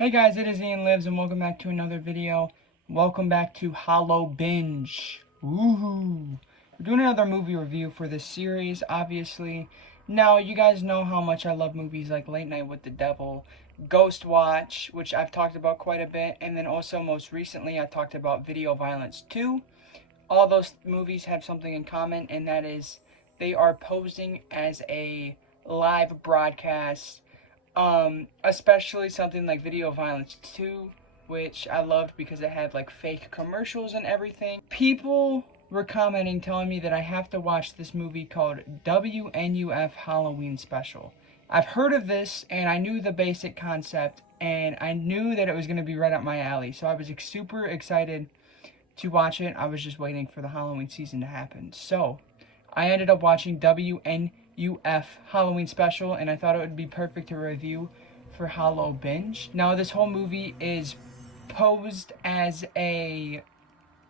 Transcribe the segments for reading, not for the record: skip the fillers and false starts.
Hey guys, it is Ian Lives and welcome back to another video. Welcome back to Hollow Binge. Woohoo! We're doing another movie review for this series, obviously. Now, you guys know how much I love movies like Late Night with the Devil, Ghost Watch, which I've talked about quite a bit, and then also most recently I talked about Video Violence 2. All those movies have something in common, and that is they are posing as a live broadcast, especially something like Video Violence 2, which I loved because it had like fake commercials and everything. People were commenting telling me that I have to watch this movie called WNUF Halloween Special. I've heard of this and I knew the basic concept and I knew that it was going to be right up my alley. So I was super excited to watch it. I was just waiting for the Halloween season to happen. So I ended up watching WNUF Halloween Special, and I thought it would be perfect to review for Hollow Binge. Now, this whole movie is posed as a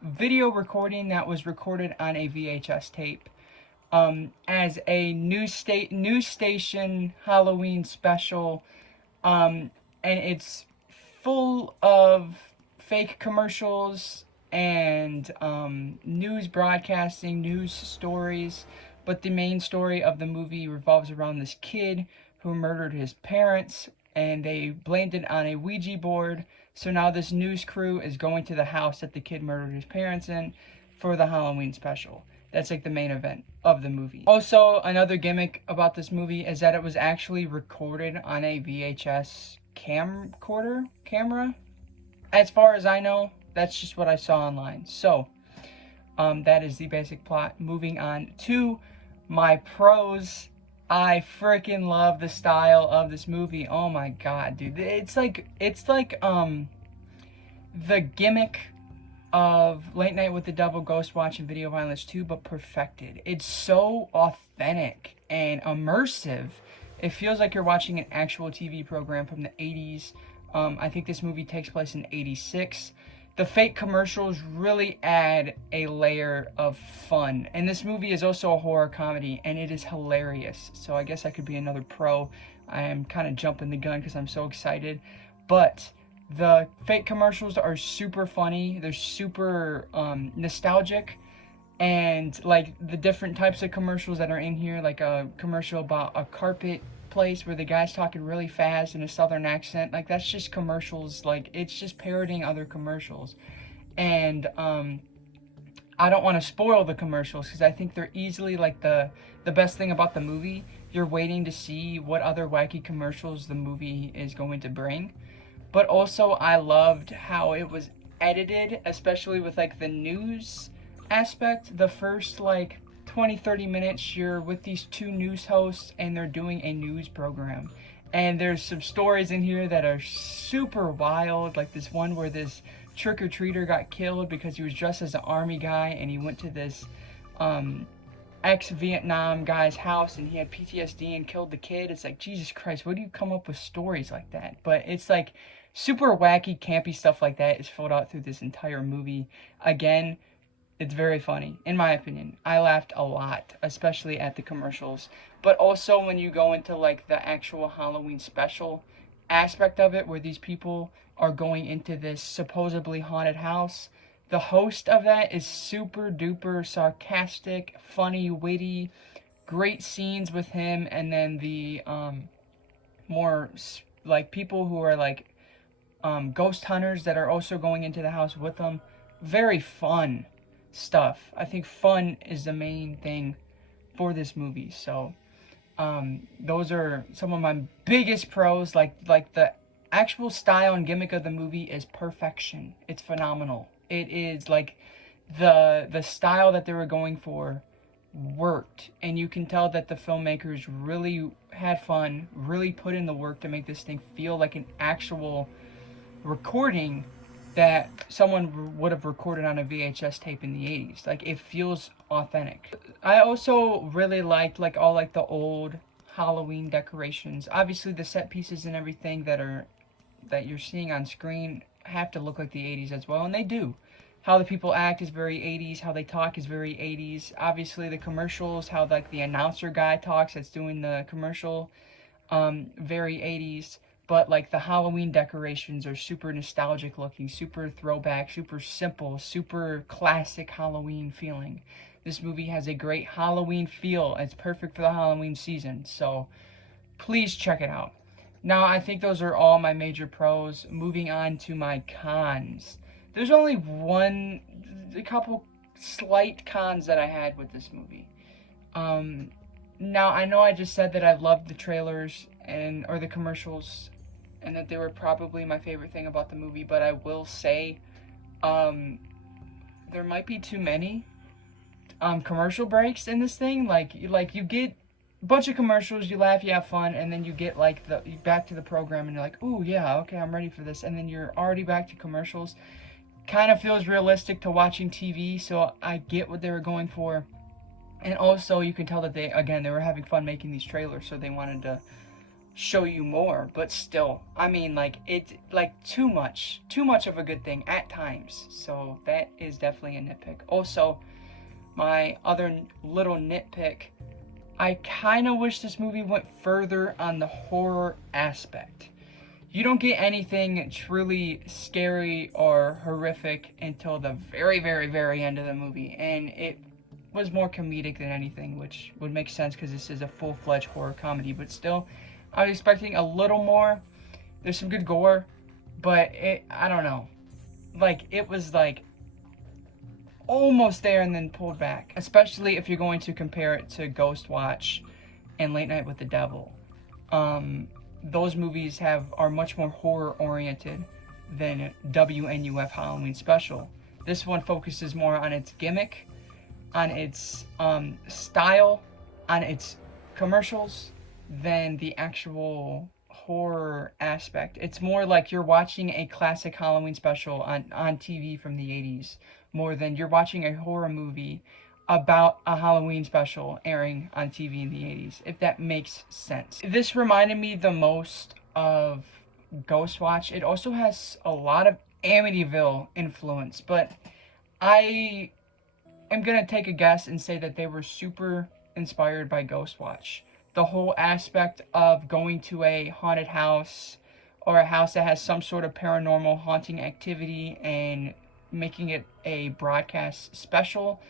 video recording that was recorded on a VHS tape, as a news station Halloween special, and it's full of fake commercials and news broadcasting, news stories. But the main story of the movie revolves around this kid who murdered his parents, and they blamed it on a Ouija board. So now this news crew is going to the house that the kid murdered his parents in for the Halloween special. That's like the main event of the movie. Also, another gimmick about this movie is that it was actually recorded on a VHS camera. As far as I know, that's just what I saw online. So, that is the basic plot. Moving on to my pros. I freaking love the style of this movie. Oh my god, dude. It's like the gimmick of Late Night with the Devil, Ghost Watch, and Video Violence 2, but perfected. It's so authentic and immersive. It feels like you're watching an actual TV program from the 80s. I think this movie takes place in 86. The fake commercials really add a layer of fun. And this movie is also a horror comedy, and it is hilarious. So I guess I could be another pro. I am kind of jumping the gun because I'm so excited. But the fake commercials are super funny. They're super nostalgic. And like the different types of commercials that are in here, like a commercial about a carpet place where the guy's talking really fast in a southern accent, like that's just commercials, like it's just parodying other commercials. And I don't want to spoil the commercials because I think they're easily like the best thing about the movie. You're waiting to see what other wacky commercials the movie is going to bring. But also I loved how it was edited, especially with like the news aspect. The first like 20-30 minutes you're with these two news hosts and they're doing a news program, and there's some stories in here that are super wild, like this one where this trick-or-treater got killed because he was dressed as an army guy and he went to this ex-Vietnam guy's house and he had PTSD and killed the kid. It's like, Jesus Christ, where do you come up with stories like that? But it's like super wacky, campy stuff like that is filled out through this entire movie. Again, it's very funny, in my opinion. I laughed a lot, especially at the commercials. But also when you go into like the actual Halloween special aspect of it, where these people are going into this supposedly haunted house, the host of that is super duper sarcastic, funny, witty, great scenes with him. And then the more like people who are like ghost hunters that are also going into the house with them. Very fun stuff. I think fun is the main thing for this movie. So those are some of my biggest pros. Like the actual style and gimmick of the movie is perfection. It's phenomenal. It is like the style that they were going for worked, and you can tell that the filmmakers really had fun, really put in the work to make this thing feel like an actual recording that someone would have recorded on a VHS tape in the 80s. Like, it feels authentic. I also really liked like all like the old Halloween decorations. Obviously the set pieces and everything that you're seeing on screen have to look like the 80s as well, and they do. How the people act is very 80s, how they talk is very 80s. Obviously the commercials, how like the announcer guy talks that's doing the commercial, very 80s. but like the Halloween decorations are super nostalgic looking, super throwback, super simple, super classic Halloween feeling. This movie has a great Halloween feel. It's perfect for the Halloween season, so please check it out. Now, I think those are all my major pros. Moving on to my cons. There's only a couple slight cons that I had with this movie. Now, I know I just said that I loved the trailers or the commercials, and that they were probably my favorite thing about the movie, but I will say, there might be too many commercial breaks in this thing. Like you get a bunch of commercials, you laugh, you have fun, and then you get like back to the program, and you're like, ooh, yeah, okay, I'm ready for this, and then you're already back to commercials. Kind of feels realistic to watching TV, so I get what they were going for. And also, you can tell that they were having fun making these trailers, so they wanted to show you more. But still, I mean, like, it's like too much of a good thing at times. So that is definitely a nitpick. Also, my other little nitpick, I kind of wish this movie went further on the horror aspect. You don't get anything truly scary or horrific until the very, very, very end of the movie, and it was more comedic than anything, which would make sense because this is a full-fledged horror comedy. But still, I was expecting a little more. There's some good gore, but I don't know. Like, it was like almost there and then pulled back, especially if you're going to compare it to Ghostwatch and Late Night with the Devil. Those movies are much more horror oriented than WNUF Halloween Special. This one focuses more on its gimmick, on its style, on its commercials, than the actual horror aspect. It's more like you're watching a classic Halloween special on TV from the 80s, more than you're watching a horror movie about a Halloween special airing on TV in the 80s, if that makes sense. This reminded me the most of Ghostwatch. It also has a lot of Amityville influence, but I am gonna take a guess and say that they were super inspired by Ghostwatch. The whole aspect of going to a haunted house or a house that has some sort of paranormal haunting activity and making it a broadcast special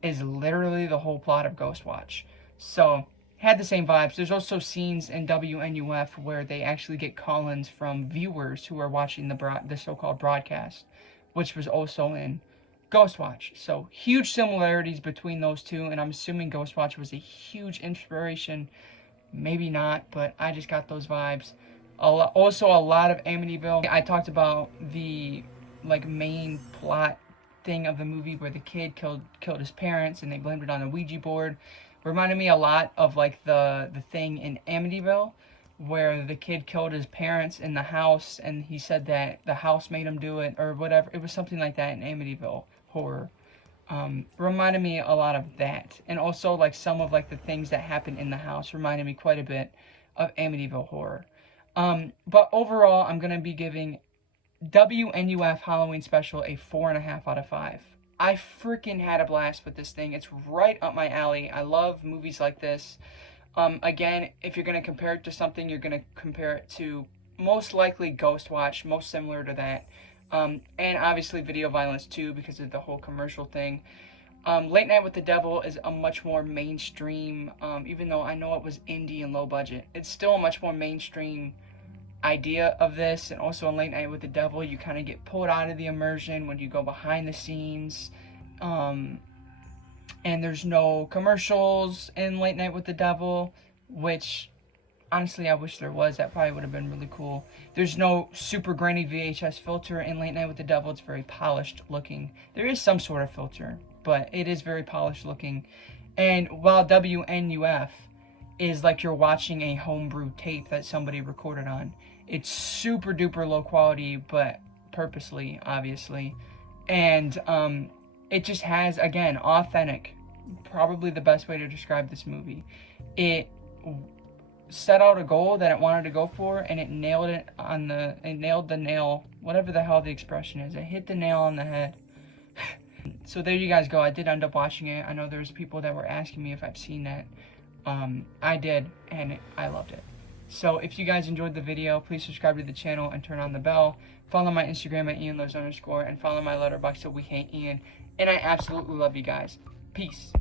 is literally the whole plot of Ghostwatch. So, had the same vibes. There's also scenes in WNUF where they actually get call-ins from viewers who are watching the so-called broadcast, which was also in Ghostwatch. So, huge similarities between those two, and I'm assuming Ghostwatch was a huge inspiration. Maybe not, but I just got those vibes. Also, a lot of Amityville. I talked about the main plot thing of the movie where the kid killed his parents and they blamed it on a Ouija board. Reminded me a lot of like the thing in Amityville where the kid killed his parents in the house and he said that the house made him do it or whatever. It was something like that in Amityville horror. Reminded me a lot of that, and also like some of like the things that happened in the house reminded me quite a bit of Amityville horror. But overall, I'm gonna be giving WNUF Halloween Special a 4.5 out of 5. I freaking had a blast with this thing. It's right up my alley. I love movies like this. Again, if you're gonna compare it to something, you're gonna compare it to most likely Ghostwatch, most similar to that. And obviously Video Violence 2 because of the whole commercial thing. Late Night with the Devil is a much more mainstream, even though I know it was indie and low budget, it's still a much more mainstream idea of this. And also in Late Night with the Devil, you kind of get pulled out of the immersion when you go behind the scenes. And there's no commercials in Late Night with the Devil, which honestly I wish there was. That probably would have been really cool. There's no super grainy VHS filter in Late Night with the Devil. It's very polished looking. There is some sort of filter, but it is very polished looking. And while WNUF is like you're watching a homebrew tape that somebody recorded on, it's super duper low quality, but purposely, obviously. And it just has, again, authentic. Probably the best way to describe this movie. It set out a goal that it wanted to go for, and it nailed it nailed the nail, whatever the hell the expression is. It hit the nail on the head. So there you guys go. I did end up watching it. I know there's people that were asking me if I've seen that. I did, and I loved it. So if you guys enjoyed the video, please subscribe to the channel and turn on the bell. Follow my Instagram at @ianloves_, and follow my Letterboxd at wehateian. And I absolutely love you guys. Peace.